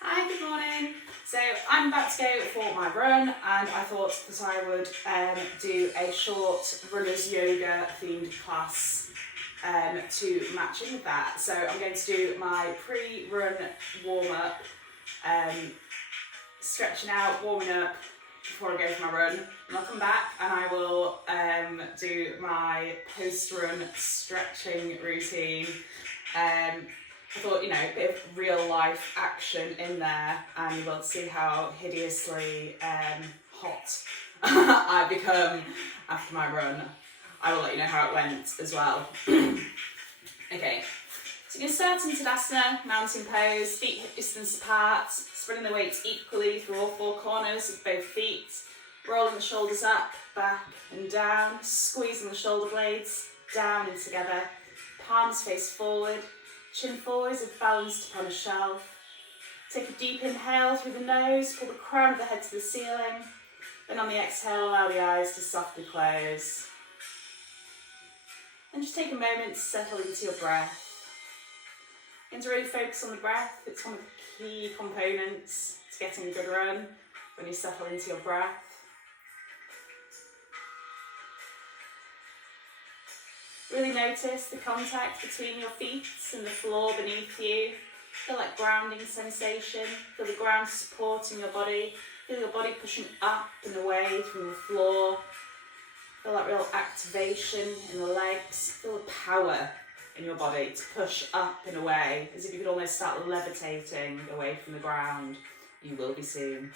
Hi, good morning. So I'm about to go for my run, and I thought that I would do a short runners yoga themed class to match in with that. So I'm going to do my pre-run warm-up, stretching out, warming up before I go for my run. And I'll come back and I will do my post-run stretching routine. I thought, a bit of real life action in there, and we'll see how hideously hot I become after my run. I will let you know how it went as well. Okay, so you're going to start in Tadasana, mountain pose, feet hip distance apart, spreading the weights equally through all four corners of both feet, rolling the shoulders up, back and down, squeezing the shoulder blades down and together, palms face forward, chin forwards if balanced upon a shelf. Take a deep inhale through the nose, pull the crown of the head to the ceiling. Then on the exhale, allow the eyes to softly close. And just take a moment to settle into your breath. And to really focus on the breath, it's one of the key components to getting a good run, when you settle into your breath. Really notice the contact between your feet and the floor beneath you. Feel that grounding sensation. Feel the ground supporting your body. Feel your body pushing up and away from the floor. Feel that real activation in the legs. Feel the power in your body to push up and away, as if you could almost start levitating away from the ground. You will be soon.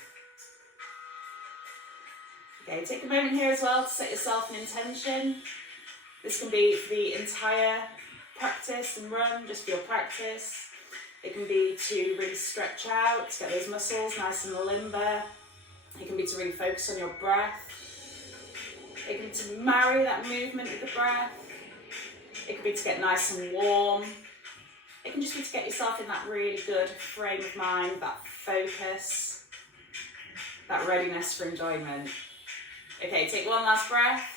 Okay, take a moment here as well to set yourself an intention. This can be for the entire practice and run, just for your practice. It can be to really stretch out, to get those muscles nice and limber. It can be to really focus on your breath. It can be to marry that movement with the breath. It can be to get nice and warm. It can just be to get yourself in that really good frame of mind, that focus, that readiness for enjoyment. Okay, take one last breath.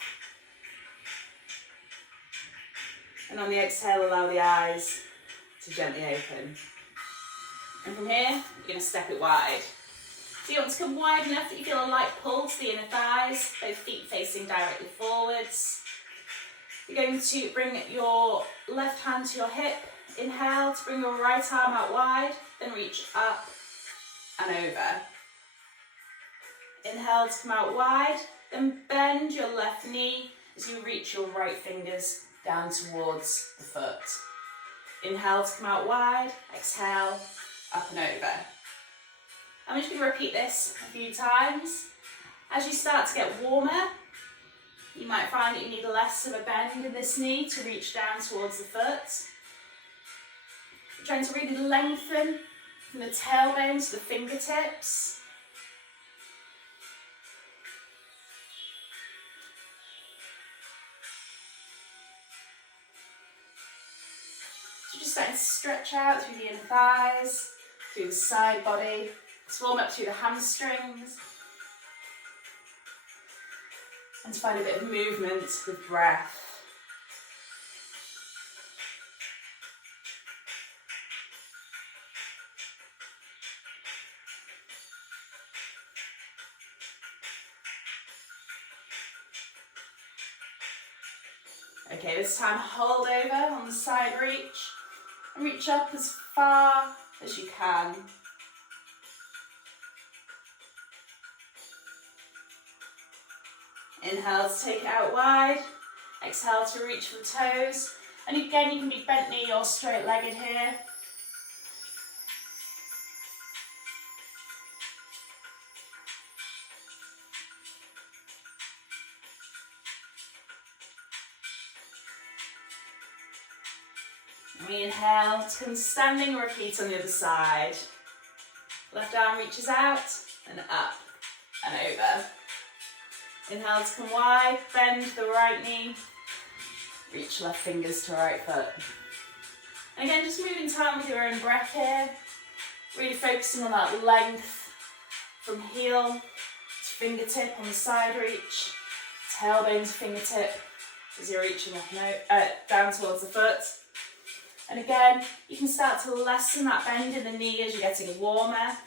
And on the exhale, allow the eyes to gently open. And from here, you're going to step it wide. So you want to come wide enough that you feel a light pull to the inner thighs, both feet facing directly forwards. You're going to bring your left hand to your hip. Inhale to bring your right arm out wide, then reach up and over. Inhale to come out wide, then bend your left knee as you reach your right fingers down towards the foot. Inhale to come out wide, exhale, up and over. I'm just going to repeat this a few times. As you start to get warmer, you might find that you need less of a bend in this knee to reach down towards the foot. You're trying to really lengthen from the tailbone to the fingertips. So just starting to stretch out through the inner thighs, through the side body. Let's warm up through the hamstrings. And to find a bit of movement with breath. Okay, this time hold over on the side reach and reach up as far as you can. Inhale to take it out wide, exhale to reach for the toes, and again you can be bent knee or straight legged here. We inhale to come standing, repeat on the other side. Left arm reaches out and up and over. Inhale to come wide, bend the right knee, reach left fingers to right foot. And again, just move in time with your own breath here, really focusing on that length from heel to fingertip on the side reach, tailbone to fingertip as you're reaching up and down towards the foot. And again, you can start to lessen that bend in the knee as you're getting warmer.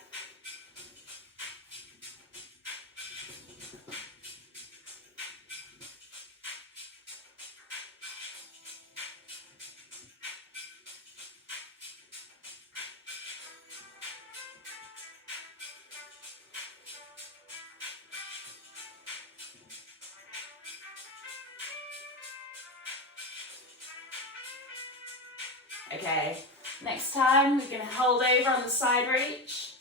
Okay, next time we're going to hold over on the side reach.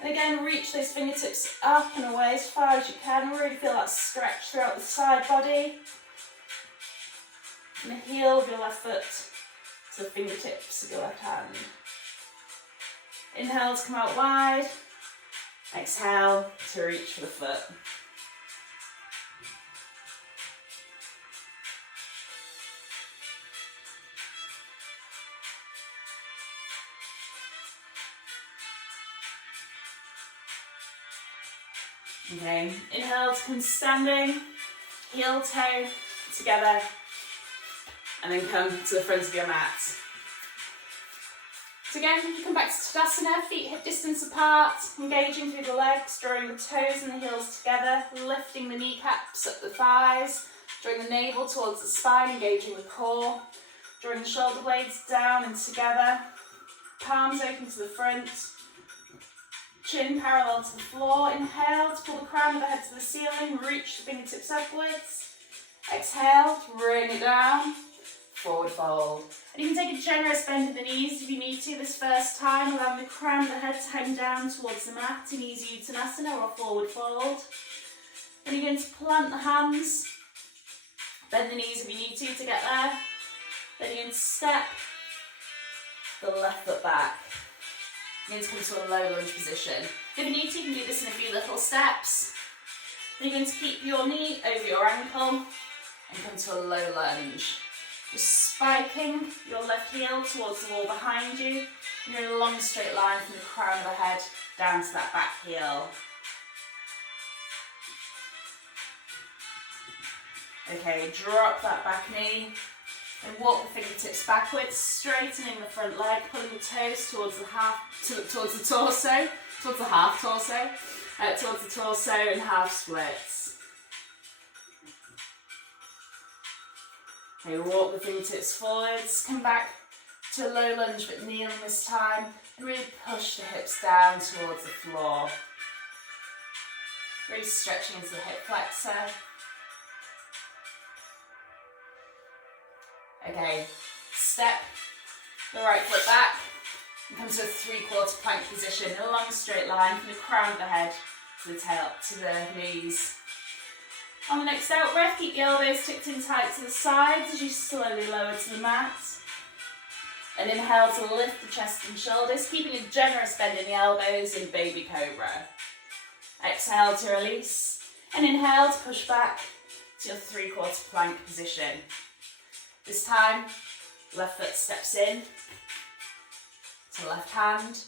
And again, reach those fingertips up and away as far as you can. Really feel that stretch throughout the side body. And the heel of your left foot to the fingertips of your left hand. Inhale to come out wide. Exhale to reach for the foot. Okay, inhale to come standing, heel toe together, and then come to the front of your mat. So again, you come back to Tadasana, feet hip distance apart, engaging through the legs, drawing the toes and the heels together, lifting the kneecaps up the thighs, drawing the navel towards the spine, engaging the core, drawing the shoulder blades down and together, palms open to the front, chin parallel to the floor. Inhale to pull the crown of the head to the ceiling, reach the fingertips upwards. Exhale to bring it down, forward fold. And you can take a generous bend in the knees if you need to this first time, allowing the crown of the head to hang down towards the mat in easy Uttanasana or forward fold. Then you're going to plant the hands, bend the knees if you need to get there. Then you're going to step the left foot back. You're going to come to a low lunge position. If you need to, you can do this in a few little steps. Then you're going to keep your knee over your ankle and come to a low lunge. Just spiking your left heel towards the wall behind you. And you're in a long straight line from the crown of the head down to that back heel. Okay, drop that back knee. And walk the fingertips backwards, straightening the front leg, pulling the toes towards the torso and half splits. Okay, walk the fingertips forwards, come back to a low lunge but kneeling this time, and really push the hips down towards the floor. Really stretching into the hip flexor. Okay, step the right foot back and come to a 3/4 plank position, a long straight line from the crown of the head to the tail, to the knees. On the next out breath, keep the elbows tucked in tight to the sides as you slowly lower to the mat. And inhale to lift the chest and shoulders, keeping a generous bend in the elbows in baby cobra. Exhale to release, and inhale to push back to your 3/4 plank position. This time, left foot steps in to left hand,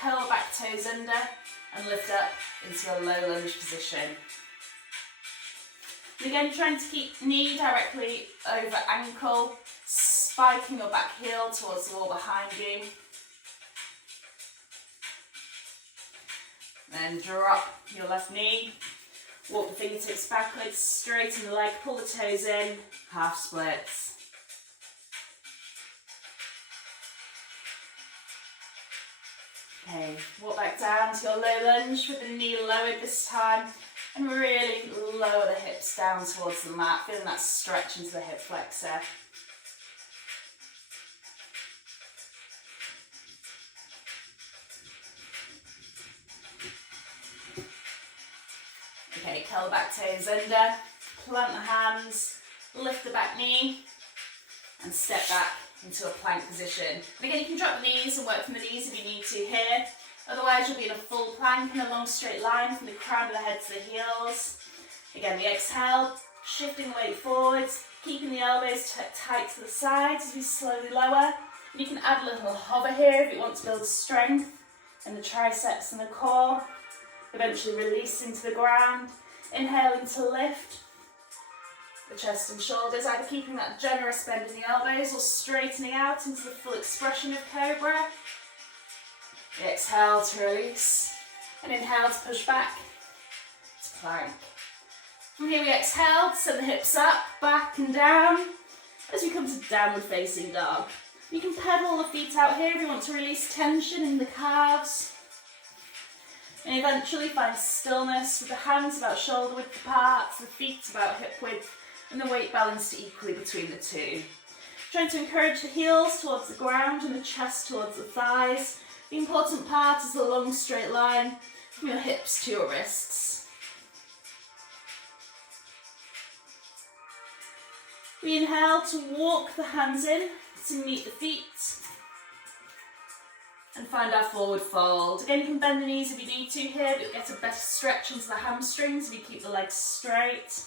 curl back toes under and lift up into a low lunge position. And again, trying to keep knee directly over ankle, spiking your back heel towards the wall behind you. Then drop your left knee, walk the fingertips backwards, straighten the leg, pull the toes in, half splits. Okay, walk back down to your low lunge with the knee lowered this time and really lower the hips down towards the mat, feeling that stretch into the hip flexor. Okay, curl back toes under, plant the hands, lift the back knee and step back into a plank position. And again, you can drop the knees and work from the knees if you need to here. Otherwise, you'll be in a full plank in a long straight line from the crown of the head to the heels. Again, the exhale, shifting the weight forwards, keeping the elbows tight to the sides as we slowly lower. And you can add a little hover here if you want to build strength in the triceps and the core. Eventually releasing to the ground, inhaling to lift, the chest and shoulders, either keeping that generous bend in the elbows or straightening out into the full expression of Cobra. Exhale to release, and inhale to push back to plank. From here we exhale to send the hips up, back and down as we come to downward facing dog. You can pedal the feet out here if you want to release tension in the calves. And eventually find stillness with the hands about shoulder width apart, the feet about hip width, and the weight balanced equally between the two. Trying to encourage the heels towards the ground and the chest towards the thighs. The important part is the long straight line from your hips to your wrists. We inhale to walk the hands in to meet the feet and find our forward fold. Again, you can bend the knees if you need to here, but you'll get a better stretch into the hamstrings if you keep the legs straight.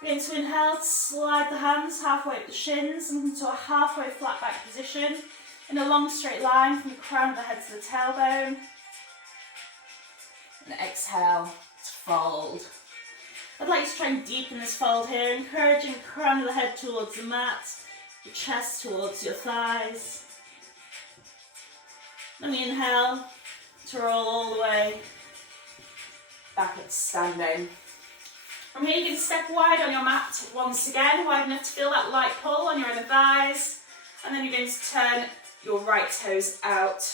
Again, to inhale, to slide the hands halfway up the shins and into a halfway flat back position in a long straight line from the crown of the head to the tailbone. And exhale to fold. I'd like to try and deepen this fold here, encouraging the crown of the head towards the mat, the chest towards your thighs. Then we inhale to roll all the way back up to standing. From here you can step wide on your mat once again, wide enough to feel that light pull on your inner thighs. And then you're going to turn your right toes out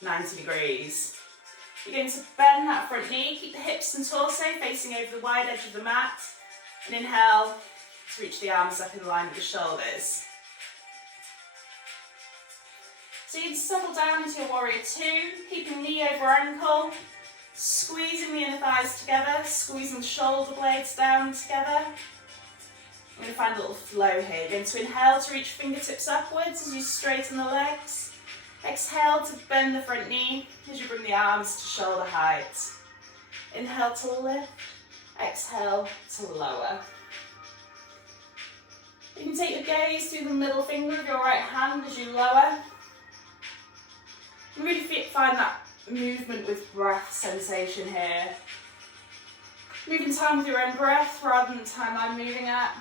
90 degrees. You're going to bend that front knee, keep the hips and torso facing over the wide edge of the mat, and inhale to reach the arms up in line with the shoulders. So you can settle down into your warrior two, keeping knee over ankle, squeezing the inner thighs together, squeezing the shoulder blades down together. We're going to find a little flow here. You're going to inhale to reach fingertips upwards as you straighten the legs. Exhale to bend the front knee as you bring the arms to shoulder height. Inhale to lift, exhale to lower. You can take your gaze through the middle finger of your right hand as you lower. And really find that movement with breath sensation here. Move in time with your own breath rather than the time I'm moving at.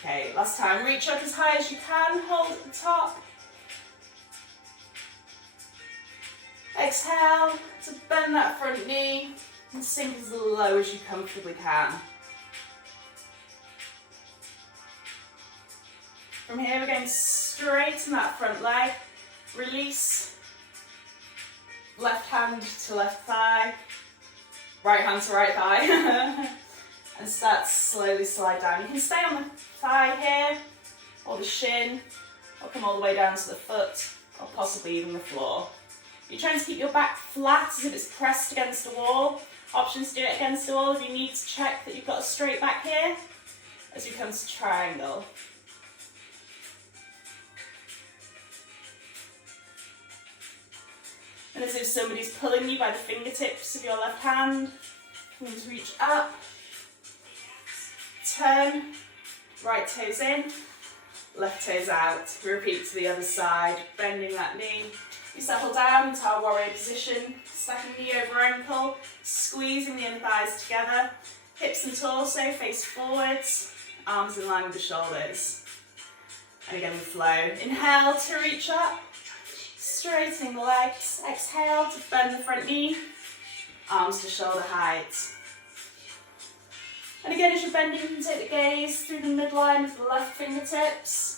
Okay, last time, reach up as high as you can, hold at the top. Exhale to bend that front knee and sink as low as you comfortably can. From here we're going to straighten that front leg, release, left hand to left thigh, right hand to right thigh, and start to slowly slide down. You can stay on the thigh here, or the shin, or come all the way down to the foot, or possibly even the floor. You're trying to keep your back flat as if it's pressed against a wall. Options to do it against the wall if you need to check that you've got a straight back here as you come to triangle. And as if somebody's pulling you by the fingertips of your left hand, you need to reach up, turn, right toes in, left toes out. Repeat to the other side, bending that knee. You settle down into our warrior position, stacking knee over ankle, squeezing the inner thighs together, hips and torso face forwards, arms in line with the shoulders. And again we flow. Inhale to reach up, straightening the legs. Exhale to bend the front knee, arms to shoulder height. And again, as you're bending, you can take the gaze through the midline of the left fingertips.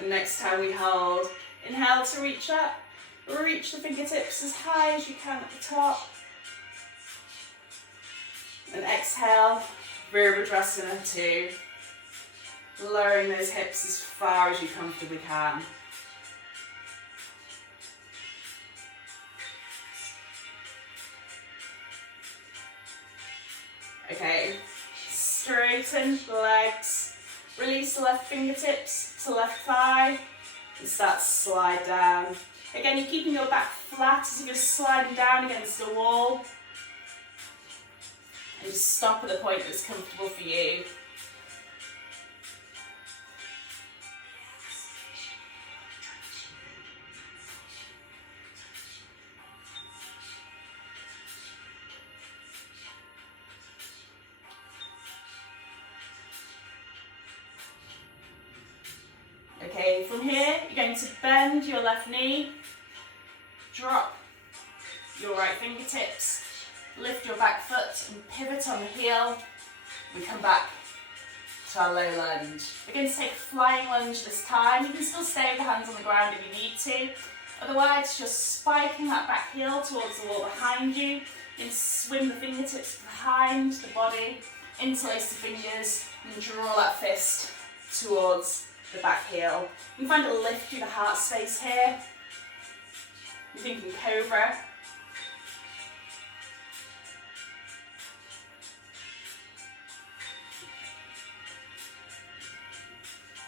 And next time we hold, inhale to reach up. Reach the fingertips as high as you can at the top. And exhale, Virabhadrasana 2. Lowering those hips as far as you comfortably can. straighten the legs. Release the left fingertips to left thigh and start to slide down. Again, you're keeping your back flat as if you're sliding down against the wall. And just stop at the point that's comfortable for you. Okay, from here, you're going to bend your left knee, drop your right fingertips, lift your back foot and pivot on the heel. We come back to our low lunge. We're going to take a flying lunge this time. You can still stay with the hands on the ground if you need to. Otherwise, just spiking that back heel towards the wall behind you. And swim the fingertips behind the body, interlace the fingers, and draw that fist towards the back heel. You can find a lift through the heart space here. You're thinking cobra.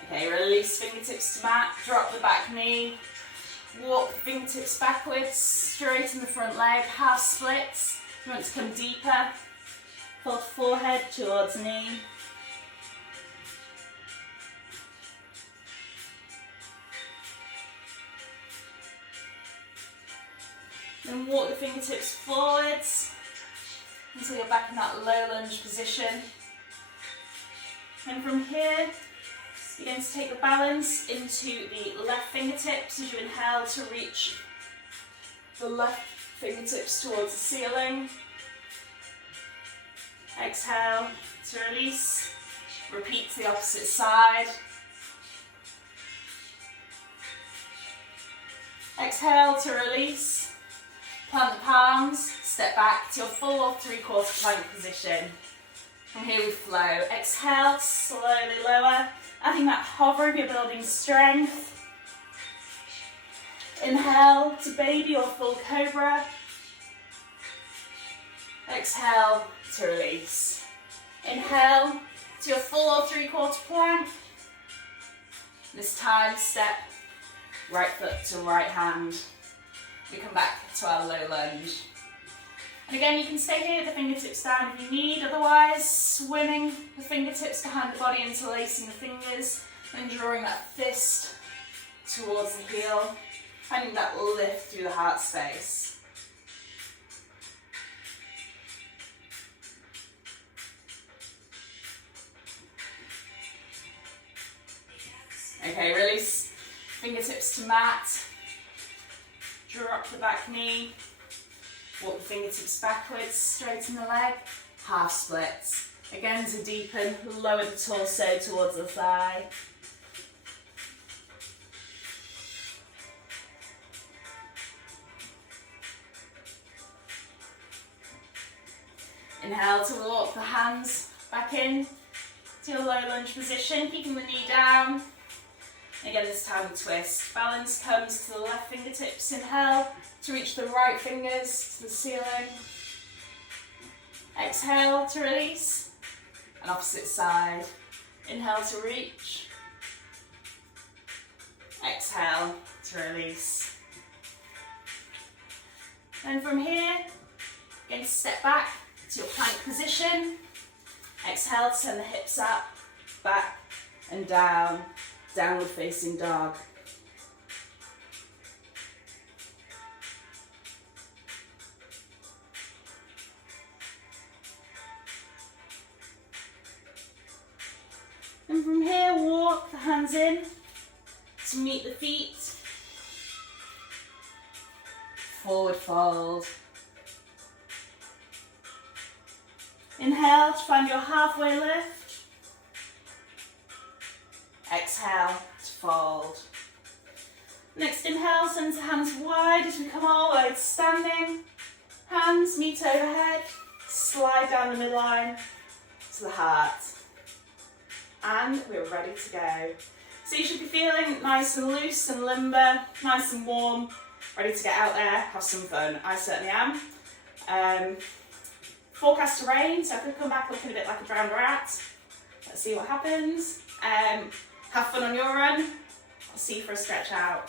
Okay, release fingertips to mat, drop the back knee, walk the fingertips backwards, straighten the front leg, half splits. You want to come deeper, fold forehead towards knee. Then walk the fingertips forwards until you're back in that low lunge position. And from here, you're going to take the balance into the left fingertips as you inhale to reach the left fingertips towards the ceiling. Exhale to release. Repeat to the opposite side. Exhale to release. Plant the palms, step back to your full or three-quarter plank position. From here we flow. Exhale, slowly lower. Adding that hover if you're building strength. Inhale to baby or full cobra. Exhale to release. Inhale to your full or three-quarter plank. This time, step right foot to right hand. We come back to our low lunge. And again, you can stay here with the fingertips down if you need, otherwise swimming the fingertips behind the body, interlacing the fingers, and drawing that fist towards the heel, finding that lift through the heart space. Okay, release fingertips to mat, drop the back knee, walk the fingertips backwards, straighten the leg, half splits. Again, to deepen, lower the torso towards the thigh. Inhale to walk the hands back in to your low lunge position, keeping the knee down. Again, this time we twist. Balance comes to the left fingertips. Inhale to reach the right fingers to the ceiling. Exhale to release. And opposite side. Inhale to reach. Exhale to release. And from here, again, step back to your plank position. Exhale to send the hips up, back and down. Downward facing dog. And from here, walk the hands in to meet the feet. Forward fold. Inhale to find your halfway lift. Exhale to fold. Next inhale, send the hands wide as we come all the way to standing. Hands meet overhead, slide down the midline to the heart. And we're ready to go. So you should be feeling nice and loose and limber, nice and warm, ready to get out there, have some fun. I certainly am. Forecast to rain, so I could come back looking a bit like a drowned rat. see what happens. Have fun on your run. I'll see you for a stretch out.